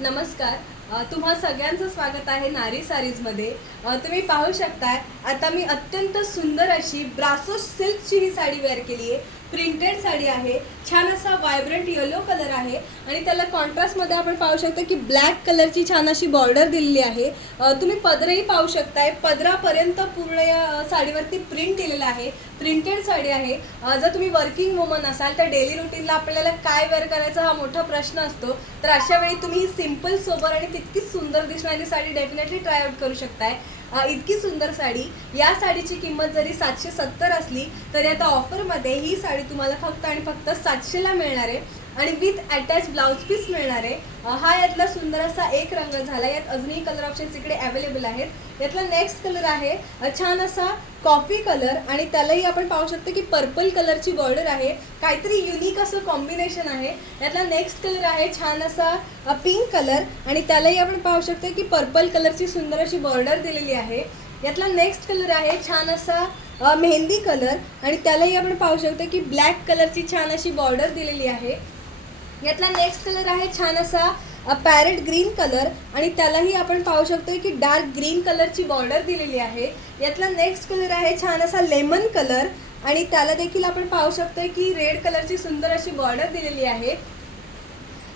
नमस्कार. तुम्हा सगळ्यांचं स्वागत आहे नारी सारीजमध्ये. तुम्ही पाहू शकताय आता मी अत्यंत सुंदर अशी ब्रासो सिल्कची ही साडी वेअर केली आहे प्रिंटेड साडी आहे. छान असा व्हायब्रंट येलो कलर आहे. आणि त्याला कॉन्ट्रास्टमध्ये आपण पाहू शकता की ब्लॅक कलरची छान अशी बॉर्डर दिलेली आहे. तुम्ही पदरही पाहू शकताय. पदरापर्यंत पूर्ण या साडीवरती प्रिंट दिलेलं आहे. प्रिंटेड साडी आहे. जर तुम्ही वर्किंग वुमन असाल तर डेली रुटीनला आपल्याला काय वेअर करायचा हा मोठा प्रश्न असतो. तर अशा वेळी तुम्ही ही सिंपल सोबर आणि तितकीच सुंदर दिसणारी साडी डेफिनेटली ट्राय आउट करू शकताय. इतकी सुंदर साडी. या साडीची किंमत जरी सातशे सत्तर असली तरी आता ऑफरमध्ये ही साडी तुम्हाला फक्त आणि फक्त सातशेला मिळणार आहे. आणि विथ अटॅच ब्लाऊज पीस मिळणार आहे हा यातला सुंदर असा एक रंग झाला. यात अजूनही कलर ऑप्शन्स इकडे अवेलेबल आहेत. यातला नेक्स्ट कलर आहे छान असा कॉफी कलर आणि त्यालाही आपण पाहू शकतो की पर्पल कलरची बॉर्डर आहे. काहीतरी युनिक असं कॉम्बिनेशन आहे. यातला नेक्स्ट कलर आहे छान असा पिंक कलर आणि त्यालाही आपण पाहू शकतो की पर्पल कलरची सुंदर अशी बॉर्डर दिलेली आहे. यातला नेक्स्ट कलर आहे छान असा मेहंदी कलर आणि त्यालाही आपण पाहू शकतो की ब्लॅक कलरची छान अशी बॉर्डर दिलेली आहे. यातला नेक्स्ट कलर आहे छान असा पॅरेट ग्रीन कलर आणि त्यालाही आपण पाहू शकतो की डार्क ग्रीन कलरची बॉर्डर दिलेली आहे. यातला नेक्स्ट कलर आहे छान असा लेमन कलर आणि त्याला देखील आपण पाहू शकतो की रेड कलरची सुंदर अशी बॉर्डर दिलेली आहे.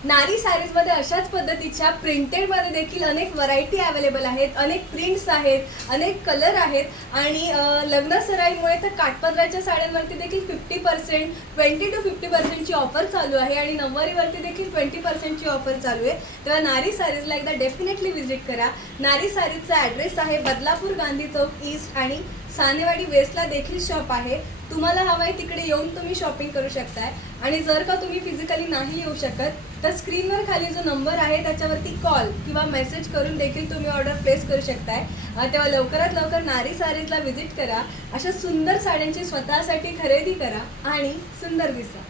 नारी साडीजमध्ये अशाच पद्धतीच्या प्रिंटेडमध्ये देखील अनेक व्हरायटी अवेलेबल आहेत अनेक प्रिंट्स आहेत अनेक कलर आहेत. आणि लग्न सराईमुळे तर काठपदराच्या साड्यांवरती देखील fifty percent twenty two fifty पर्सेंटची offer चालू आहे. आणि नऊवारीवरती देखील ट्वेंटी पर्सेंटची ऑफर चालू आहे. तेव्हा नारी सारीजला एकदा डेफिनेटली व्हिजिट करा. नारी सारीजचा ॲड्रेस आहे बदलापूर गांधी चौक ईस्ट आणि सानेवाडी वेस्टला देखील शॉप आहे. तुम्हाला हवं आहे तिकडे येऊन तुम्ही शॉपिंग करू शकताय. आणि जर का तुम्ही फिजिकली नाही येऊ शकत तर स्क्रीनवर खाली जो नंबर आहे त्याच्यावरती कॉल किंवा मेसेज करून देखील तुम्ही ऑर्डर प्लेस करू शकताय. तेव्हा लवकरात लवकर नारी साडीजला व्हिजिट करा. अशा सुंदर साड्यांची स्वतःसाठी खरेदी करा आणि सुंदर दिसा.